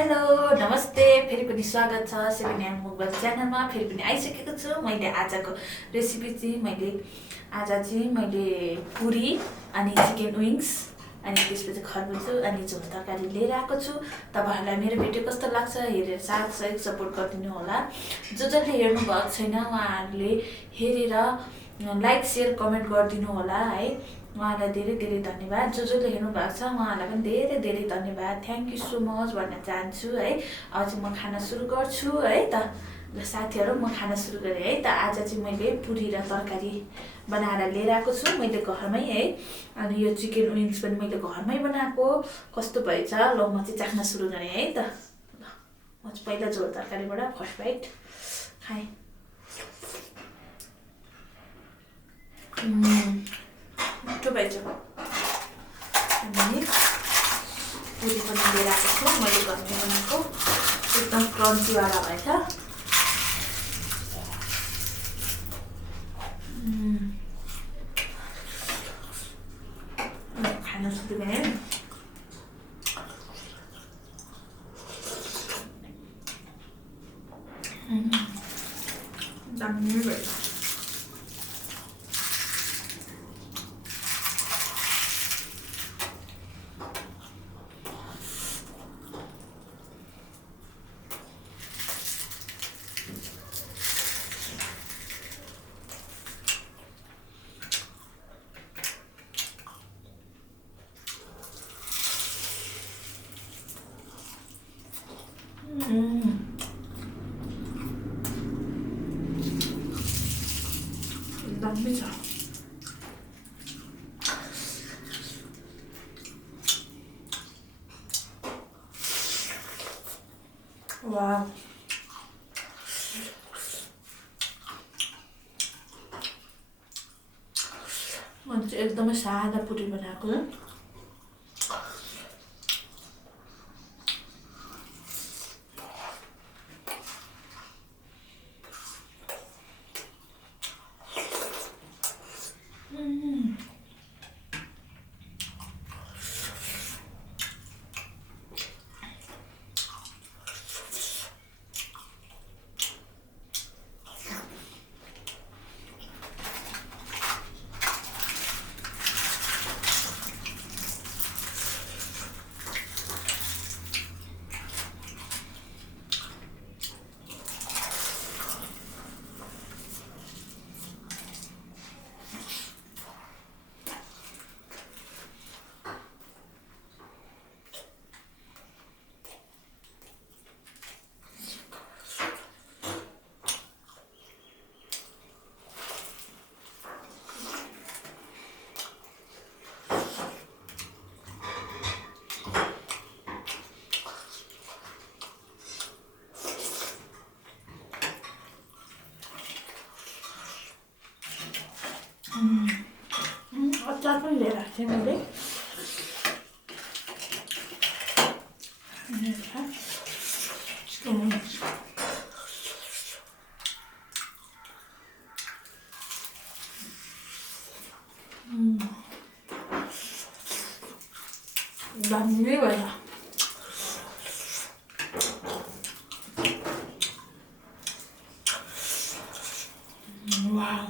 हेलो नमस्ते फेरि पनि स्वागत छ सेभेन एम मुकबाङ च्यानलमा। फेरि पनि आइसकेको छु। मैले आजको रेसिपी चाहिँ मैले पुरी अनि चिकन विङ्स अनि त्यसपछि खरबुजो अनि झोल तरकारी लिएर आएको छु। तपाईँहरूलाई मेरो भिडियो कस्तो लाग्छ हेरेर साथ सहयोग सपोर्ट गरिदिनु होला। जसले हेर्नु भएको छैन उहाँहरूले हेरेर लाइक सेयर कमेन्ट गरिदिनु होला है। उहाँलाई धेरै धेरै धन्यवाद। जसले हेर्नु भएको छ उहाँहरूलाई पनि धेरै धेरै धन्यवाद। थ्याङ्क यू सो मच भन्न चाहन्छु है। अब चाहिँ म खाना सुरु गर्छु है त साथीहरू। म खाना सुरु गरेँ है त। आज चाहिँ मैले पुरी र तरकारी बनाएर लिएर आएको छु मैले घरमै है। अनि यो चिकन विङ्स पनि मैले घरमै बनाएको। कस्तो भएछ ल म चाहिँ चाख्न सुरु गरेँ है त। ल म चाहिँ पहिला झोल तरकारीबाट फर्स्ट बाइट खाएँ। मिठो भएछ। अनि पुरी पनि लिएर आएको छु मैले घरमै बनाएको। एकदम क्रन्चीवाला भएछ। खाना सुरु गरेँ। दामी भएछ। दामी छ। वाह म चाहिँ एकदमै सादा पुरी बनाएको। अचार पनि लिएर आएको थिएँ मैले। दामी भएछ। वाह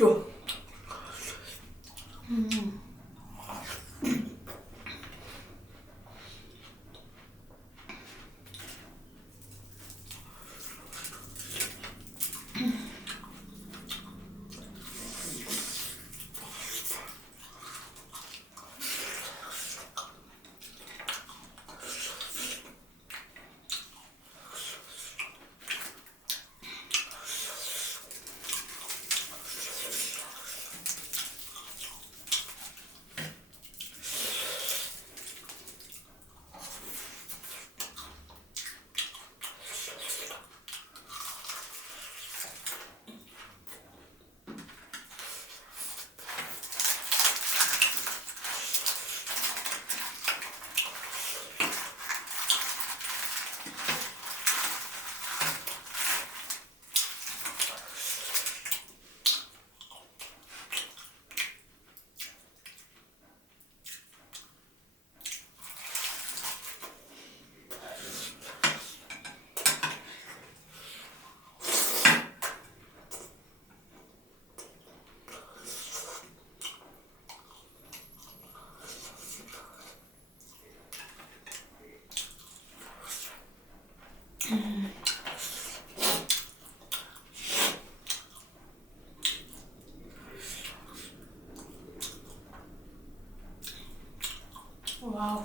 좋아. 와우.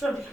Sorry.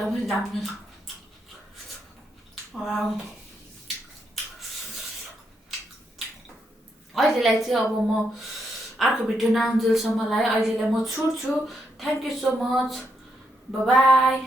एकदमै दामी अहिलेलाई चाहिँ अब म अर्को भिडियो नआउन्जेलसम्मलाई अहिलेलाई म छुट्छु thank you so much by